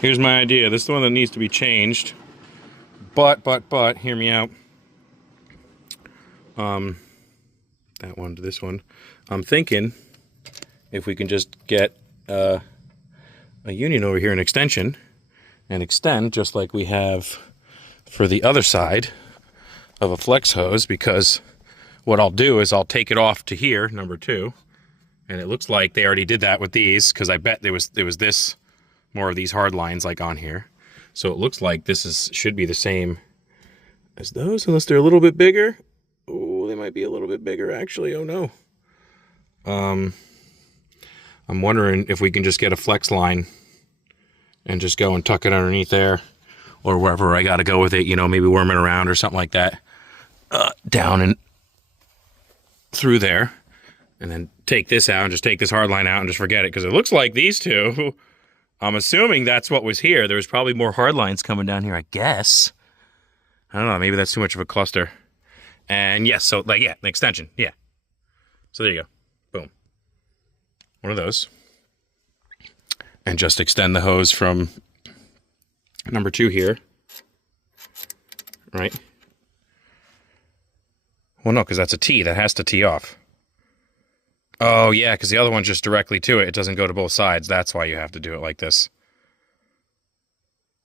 Here's my idea. This is the one that needs to be changed. But, hear me out. That one to this one. I'm thinking if we can just get a union over here, an extension, and extend just like we have for the other side of a flex hose, because what I'll do is I'll take it off to here, number 2, and it looks like they already did that with these, because I bet there was this, more of these hard lines like on here. So it looks like this should be the same as those, unless they're a little bit bigger. Oh, they might be a little bit bigger actually. Oh no. I'm wondering if we can just get a flex line and just go and tuck it underneath there, or wherever I gotta go with it, you know, maybe worm it around or something like that, down and through there, and then take this out and just take this hard line out and just forget it, because it looks like these two, I'm assuming that's what was here. There was probably more hard lines coming down here, I guess. I don't know, maybe that's too much of a cluster. And yes, so like, yeah, an extension, yeah. So there you go, boom. One of those. And just extend the hose from number 2 here, right? Well, no, because that's a T. That has to tee off. Oh, yeah, because the other one's just directly to it. It doesn't go to both sides. That's why you have to do it like this.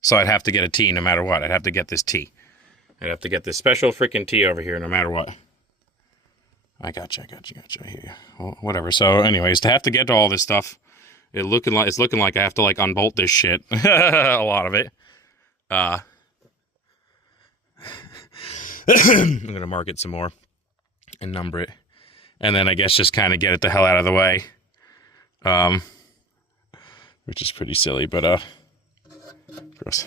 So I'd have to get a T no matter what. I'd have to get this T. I'd have to get this special freaking T over here no matter what. I gotcha. I hear you. Well, whatever. So anyways, to have to get to all this stuff, it's looking like I have to like unbolt this shit. A lot of it. I'm gonna mark it some more and number it, and then I guess just kind of get it the hell out of the way, which is pretty silly, but gross.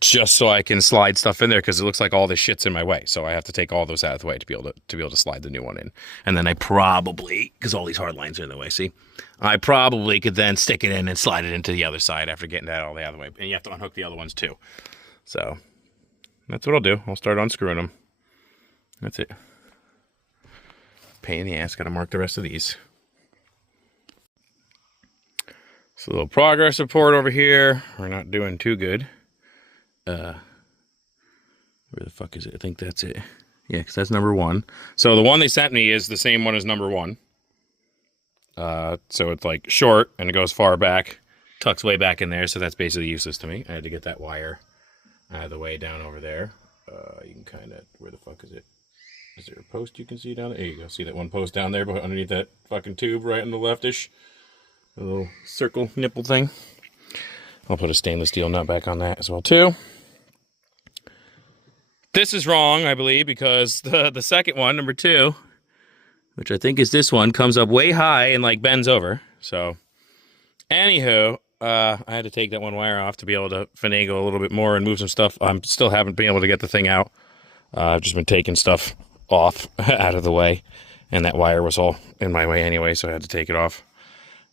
Just so I can slide stuff in there, because it looks like all this shit's in my way. So I have to take all those out of the way to be able to slide the new one in. And then I probably, because all these hard lines are in the way, see, I probably could then stick it in and slide it into the other side after getting that all the other way. And you have to unhook the other ones too. So that's what I'll do. I'll start unscrewing them. That's it. Pain in the ass. Got to mark the rest of these. So a little progress report over here. We're not doing too good. Where the fuck is it? I think that's it. Yeah, because that's number 1. So the one they sent me is the same one as number 1. So it's like short and it goes far back, tucks way back in there. So that's basically useless to me. I had to get that wire out of the way down over there. You can kind of, where the fuck is it? Is there a post you can see down there? There you go. See that one post down there, but underneath that fucking tube right on the leftish, a little circle nipple thing. I'll put a stainless steel nut back on that as well too. This is wrong, I believe, because the second one, number 2, which I think is this one, comes up way high and like bends over. So, anywho, I had to take that one wire off to be able to finagle a little bit more and move some stuff. I still haven't been able to get the thing out. I've just been taking stuff off out of the way, and that wire was all in my way anyway, so I had to take it off.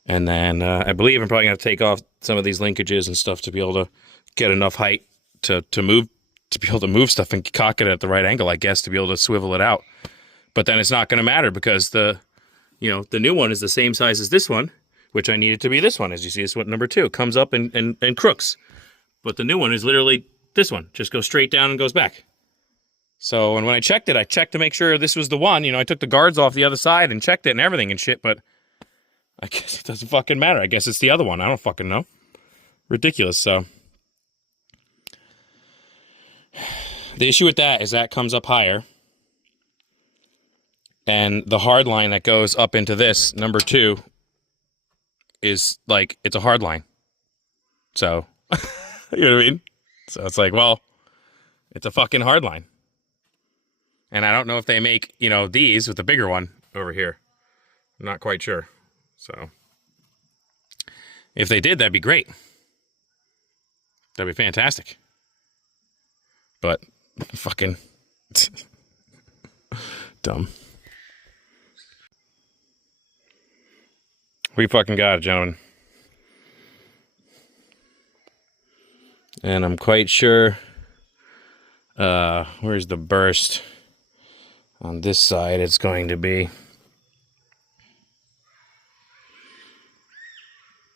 And then I believe I'm probably going to take off some of these linkages and stuff to be able to get enough height to move. To be able to move stuff and cock it at the right angle, I guess, to be able to swivel it out. But then it's not going to matter, because the new one is the same size as this one, which I need it to be this one. As you see, it's what number 2 comes up and crooks. But the new one is literally this one, just goes straight down and goes back. So, and when I checked to make sure this was the one. You know, I took the guards off the other side and checked it and everything and shit, but I guess it doesn't fucking matter. I guess it's the other one. I don't fucking know. Ridiculous, so. The issue with that is that comes up higher, and the hard line that goes up into this, number 2, is like, it's a hard line. So, you know what I mean? So it's like, well, it's a fucking hard line. And I don't know if they make, you know, these with the bigger one over here. I'm not quite sure. So, if they did, that'd be great. That'd be fantastic. But fucking dumb. We fucking got it, gentlemen. And I'm quite sure, where's the burst? On this side, it's going to be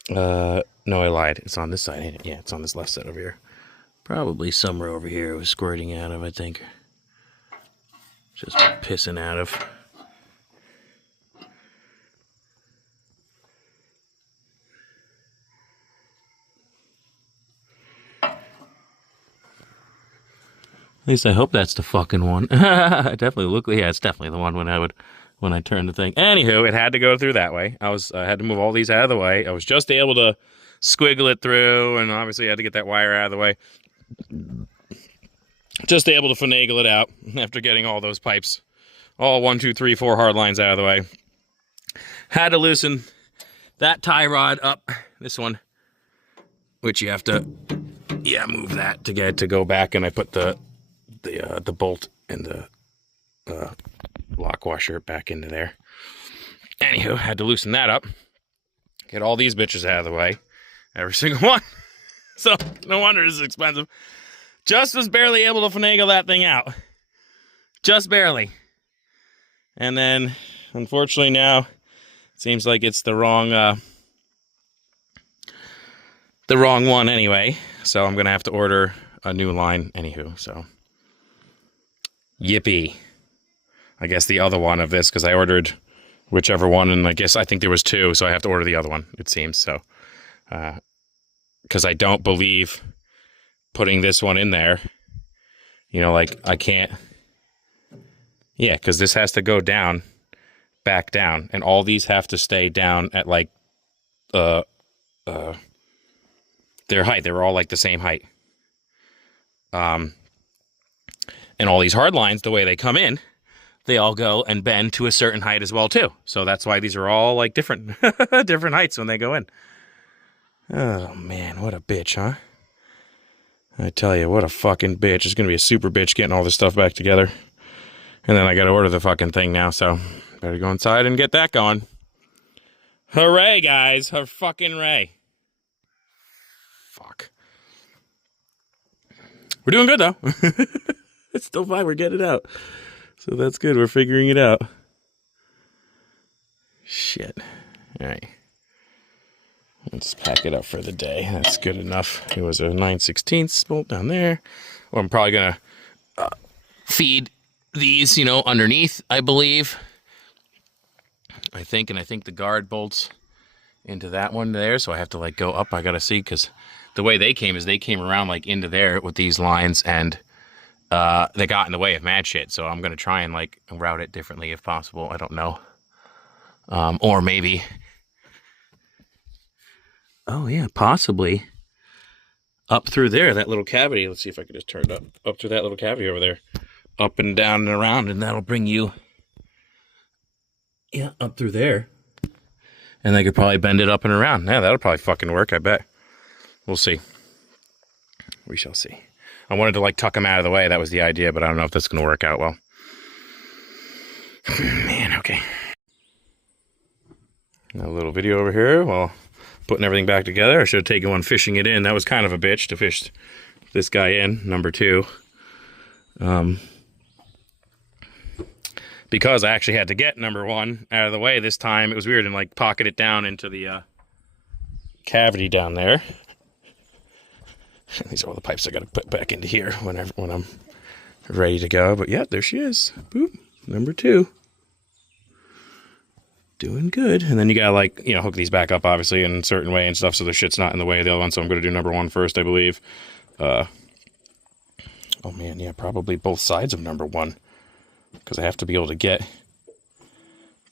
No, I lied. It's on this side, ain't it? Yeah, it's on this left side over here. Probably somewhere over here it was squirting out of, I think. Just pissing out of. At least I hope that's the fucking one. Definitely look. Yeah, it's definitely the one when I turned the thing. Anywho, it had to go through that way. I had to move all these out of the way. I was just able to squiggle it through, and obviously I had to get that wire out of the way. Just able to finagle it out after getting all those pipes, all 1, 2, 3, 4 hard lines out of the way. Had to loosen that tie rod up. This one, which you have to, move that to get it to go back, and I put the bolt and the lock washer back into there. Anywho, had to loosen that up, get all these bitches out of the way, every single one. So no wonder this is expensive. Just was barely able to finagle that thing out, just barely. And then, unfortunately, now it seems like it's the wrong one anyway. So I'm gonna have to order a new line, anywho. So. Yippee. I guess the other one of this, because I ordered whichever one, and I think there was 2, so I have to order the other one, it seems. So, because I don't believe putting this one in there, like I can't, because this has to go down, back down, and all these have to stay down at like, their height. They're all like the same height. And all these hard lines, the way they come in, they all go and bend to a certain height as well, too. So that's why these are all like different different heights when they go in. Oh, man, what a bitch, huh? I tell you, what a fucking bitch. It's going to be a super bitch getting all this stuff back together. And then I got to order the fucking thing now, so better go inside and get that going. Hooray, guys. Fucking ray. Fuck. We're doing good, though. It's still fine. We're getting it out. So that's good. We're figuring it out. Shit. All right. Let's pack it up for the day. That's good enough. It was a 9/16 bolt down there. Well, I'm probably going to feed these, underneath, I believe. I think the guard bolts into that one there. So I have to, go up. I got to see, because the way they came is they came around, into there with these lines, and they got in the way of mad shit, so I'm going to try and, route it differently if possible. I don't know. Or maybe... Oh, yeah, possibly. Up through there, that little cavity. Let's see if I can just turn it up. Up through that little cavity over there. Up and down and around, and that'll bring you... Yeah, up through there. And they could probably bend it up and around. Yeah, that'll probably fucking work, I bet. We'll see. We shall see. I wanted to tuck them out of the way. That was the idea, but I don't know if that's going to work out well. Man, okay. A little video over here while putting everything back together. I should have taken one fishing it in. That was kind of a bitch to fish this guy in, number 2. Because I actually had to get number 1 out of the way this time. It was weird, and pocket it down into the cavity down there. These are all the pipes I got to put back into here when I'm ready to go. But yeah, there she is. Boop. Number 2. Doing good. And then you got to hook these back up, obviously, in a certain way and stuff, so the shit's not in the way of the other one. So I'm going to do number 1 first, I believe. Oh man, yeah, probably both sides of number 1, because I have to be able to get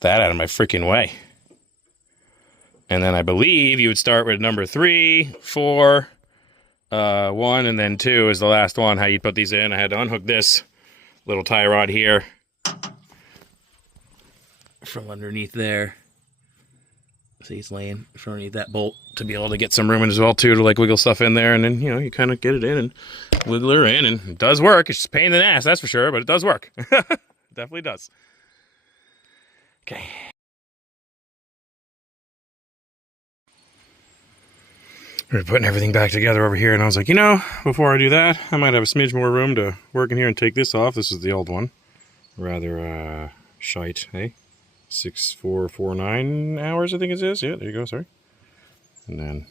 that out of my freaking way. And then I believe you would start with number 3, 4... 1 and then 2 is the last one. How you put these in? I had to unhook this little tie rod here from underneath there. See, it's laying from underneath that bolt to be able to get some room in as well too, to wiggle stuff in there, and then you kind of get it in and wiggle her in, and it does work. It's just a pain in the ass, that's for sure, but it does work. Definitely does. Okay. We're putting everything back together over here, and I was like, before I do that, I might have a smidge more room to work in here and take this off. This is the old one. Rather, shite, hey? 6449 hours, I think it is. Yeah, there you go, sorry. And then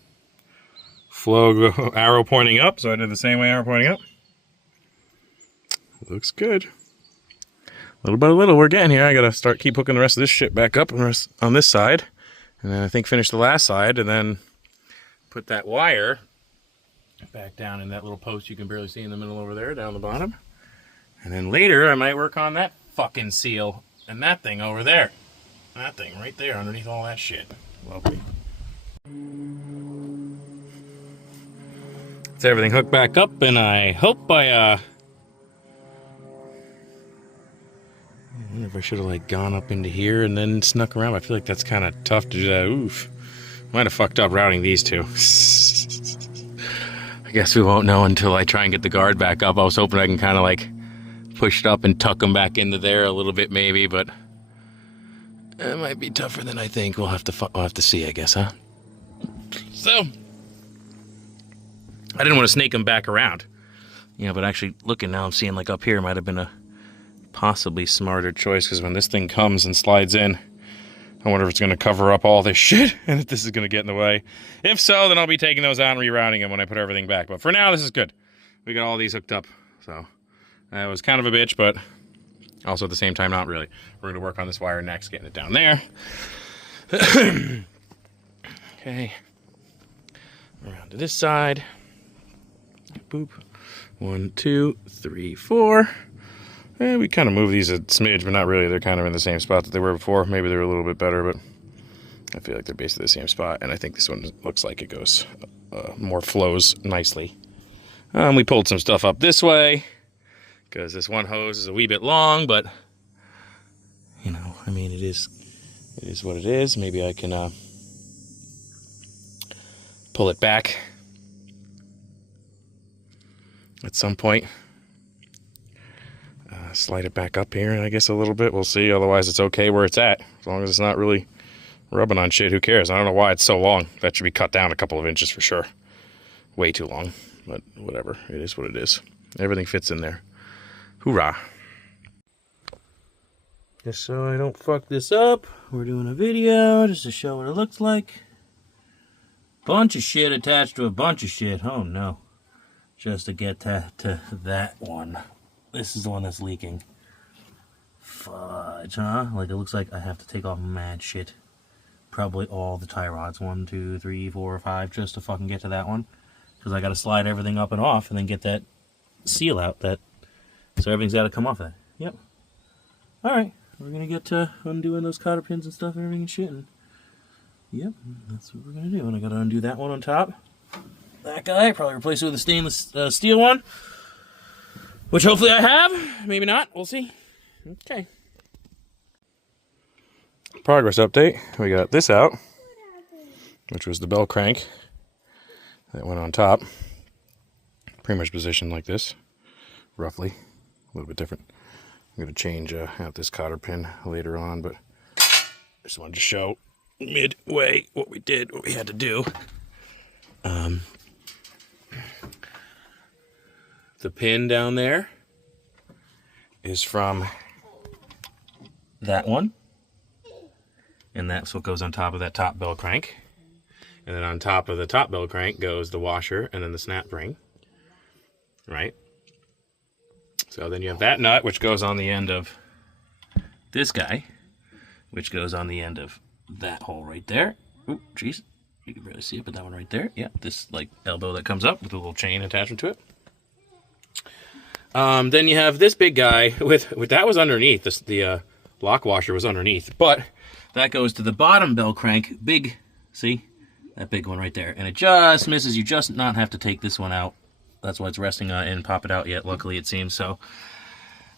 flow arrow pointing up, so I did the same way, arrow pointing up. Looks good. Little by little, we're getting here. I gotta keep hooking the rest of this shit back up on this side. And then I think finish the last side, and then put that wire back down in that little post you can barely see in the middle over there, down the bottom. And then later, I might work on that fucking seal and that thing over there. That thing right there underneath all that shit. Lovely. It's everything hooked back up, and I hope I wonder if I should have like gone up into here and then snuck around. I feel like that's kind of tough to do that. Oof. Might have fucked up routing these two. I guess we won't know until I try and get the guard back up. I was hoping I can kind of like push it up and tuck them back into there a little bit maybe, but it might be tougher than I think. We'll have to see, I guess, huh? So I didn't want to snake them back around. You know, but actually looking now, I'm seeing like up here might have been a possibly smarter choice, because when this thing comes and slides in, I wonder if it's going to cover up all this shit and if this is going to get in the way. If so, then I'll be taking those out and rerouting them when I put everything back. But for now, this is good. We got all these hooked up. So that was kind of a bitch, but also at the same time, not really. We're going to work on this wire next, getting it down there. Okay. Around to this side. Boop. 1, 2, 3, 4. We kind of move these a smidge, but not really. They're kind of in the same spot that they were before. Maybe they're a little bit better, but I feel like they're basically the same spot. And I think this one looks like it goes, more flows nicely. We pulled some stuff up this way, because this one hose is a wee bit long, but, you know, I mean, it is what it is. Maybe I can pull it back at some point. Slide it back up here, I guess, a little bit. We'll see. Otherwise, it's okay where it's at. As long as it's not really rubbing on shit, who cares? I don't know why it's so long. That should be cut down a couple of inches for sure. Way too long, but whatever. It is what it is. Everything fits in there. Hoorah. Just so I don't fuck this up, we're doing a video just to show what it looks like. Bunch of shit attached to a bunch of shit. Oh no. Just to get to that one. This is the one that's leaking. Fudge, huh? Like, it looks like I have to take off mad shit. Probably all the tie rods. 1, 2, 3, 4, 5, just to fucking get to that one. Because I got to slide everything up and off and then get that seal out. So everything's got to come off that. Yep. Alright. We're going to get to undoing those cotter pins and stuff and everything and shit. And yep. That's what we're going to do. And I got to undo that one on top. That guy. Probably replace it with a stainless steel one. Which hopefully I have. Maybe not. We'll see. Okay. Progress update. We got this out, which was the bell crank that went on top. Pretty much positioned like this, roughly. A little bit different. I'm going to change out this cotter pin later on, but I just wanted to show midway what we did, what we had to do. The pin down there is from that one. And that's what goes on top of that top bell crank. And then on top of the top bell crank goes the washer and then the snap ring. Right? So then you have that nut, which goes on the end of this guy, which goes on the end of that hole right there. Oop, jeez. You can barely see it, but that one right there. Yeah, this like elbow that comes up with a little chain attachment to it. Then you have this big guy with that was underneath. The lock washer was underneath, but that goes to the bottom bell crank. Big, see? That big one right there. And it just misses. You just not have to take this one out. That's why it's resting on it and pop it out yet, luckily it seems. So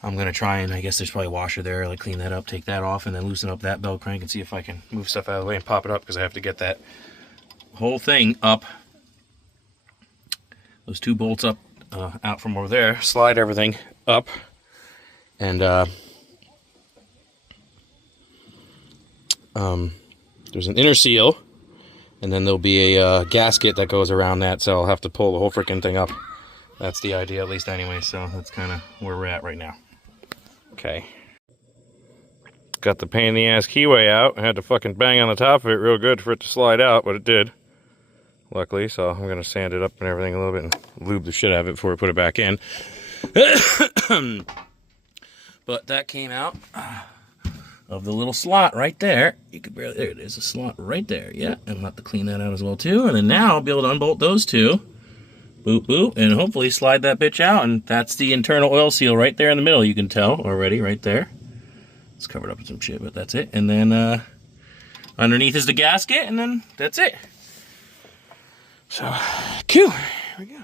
I'm going to try and, I guess there's probably a washer there, like clean that up, take that off, and then loosen up that bell crank and see if I can move stuff out of the way and pop it up, because I have to get that whole thing up. Those two bolts up, out from over there, slide everything up, and there's an inner seal, and then there'll be a gasket that goes around that, so I'll have to pull the whole freaking thing up. That's the idea, at least anyway, so that's kind of where we're at right now. Okay. Got the pain in the ass keyway out. I had to fucking bang on the top of it real good for it to slide out, but it did. luckily, so I'm going to sand it up and everything a little bit and lube the shit out of it before we put it back in. But that came out of the little slot right there. You could barely, there it is, a slot right there. Yeah, and we'll have to clean that out as well too. And then now I'll be able to unbolt those two. Boop, boop, and hopefully slide that bitch out. And that's the internal oil seal right there in the middle. You can tell already right there. It's covered up with some shit, but that's it. And then underneath is the gasket, and then that's it. So, cool. Here we go.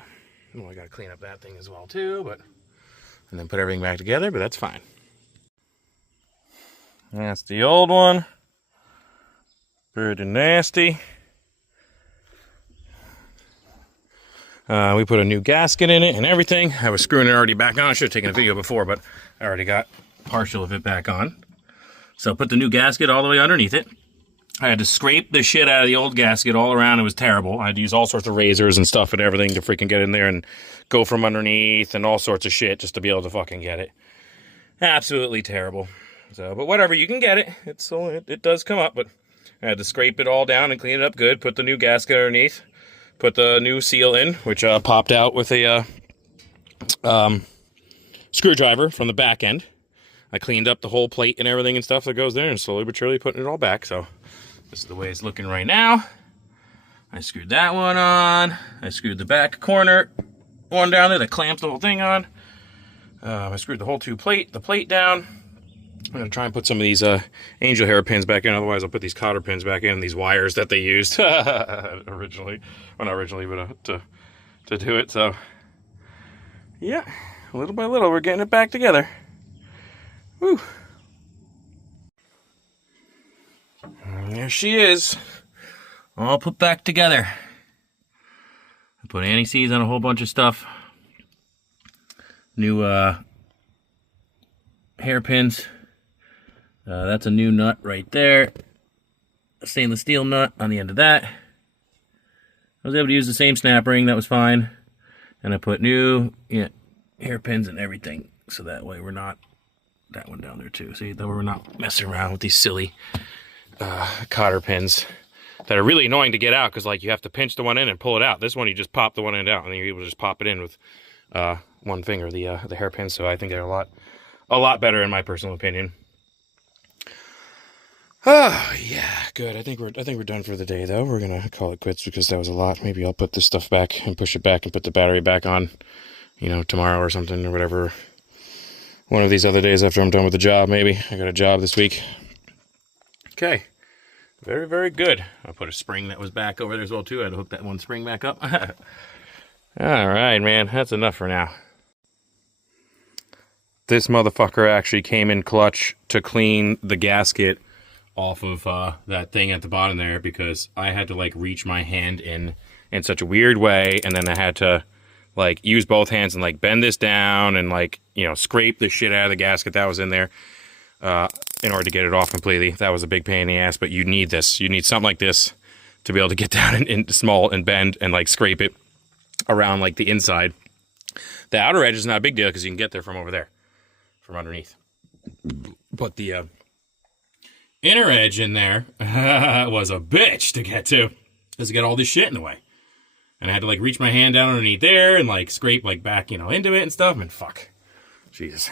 Well, I gotta clean up that thing as well too, and then put everything back together, but that's fine. That's the old one. Pretty nasty. We put a new gasket in it and everything. I was screwing it already back on. I should have taken a video before, but I already got partial of it back on. So I put the new gasket all the way underneath it. I had to scrape the shit out of the old gasket all around. It was terrible. I had to use all sorts of razors and stuff and everything to freaking get in there and go from underneath and all sorts of shit just to be able to fucking get it. Absolutely terrible. So, but whatever, you can get it. It does come up, but I had to scrape it all down and clean it up good. Put the new gasket underneath. Put the new seal in, which popped out with a screwdriver from the back end. I cleaned up the whole plate and everything and stuff that goes there and slowly but surely putting it all back. So this is the way it's looking right now. I screwed that one on. I screwed the back corner one down there that clamps the whole thing on. I screwed the whole the plate down. I'm going to try and put some of these angel hair pins back in. Otherwise, I'll put these cotter pins back in, these wires that they used originally. Well, not originally, but to do it. So, yeah, little by little, we're getting it back together. Woo. And there she is, all put back together. I put anti-seize on a whole bunch of stuff. New hairpins. That's a new nut right there. A stainless steel nut on the end of that. I was able to use the same snap ring, that was fine. And I put new hairpins and everything, so that way we're not, that one down there too. See, that way we're not messing around with these silly cotter pins that are really annoying to get out, because like you have to pinch the one in and pull it out. This one you just pop the one end out and then you're able to just pop it in with one finger, the hairpins. So I think they're a lot better in my personal opinion. Oh yeah, good. I think we're done for the day though. We're gonna call it quits because that was a lot. Maybe I'll put this stuff back and push it back and put the battery back on, tomorrow or something or whatever. One of these other days after I'm done with the job, maybe. I got a job this week. Okay. Very, very good. I put a spring that was back over there as well too. I had to hook that one spring back up. All right, man. That's enough for now. This motherfucker actually came in clutch to clean the gasket off of that thing at the bottom there, because I had to like reach my hand in such a weird way, and then I had to like use both hands and like bend this down and like scrape the shit out of the gasket that was in there in order to get it off completely. That was a big pain in the ass, but you need this. You need something like this to be able to get down and small and bend and like scrape it around like the inside. The outer edge is not a big deal because you can get there from over there, from underneath. But the inner edge in there was a bitch to get to, because it got all this shit in the way. And I had to like reach my hand down underneath there and like scrape like back, into it and stuff. And fuck. Jesus.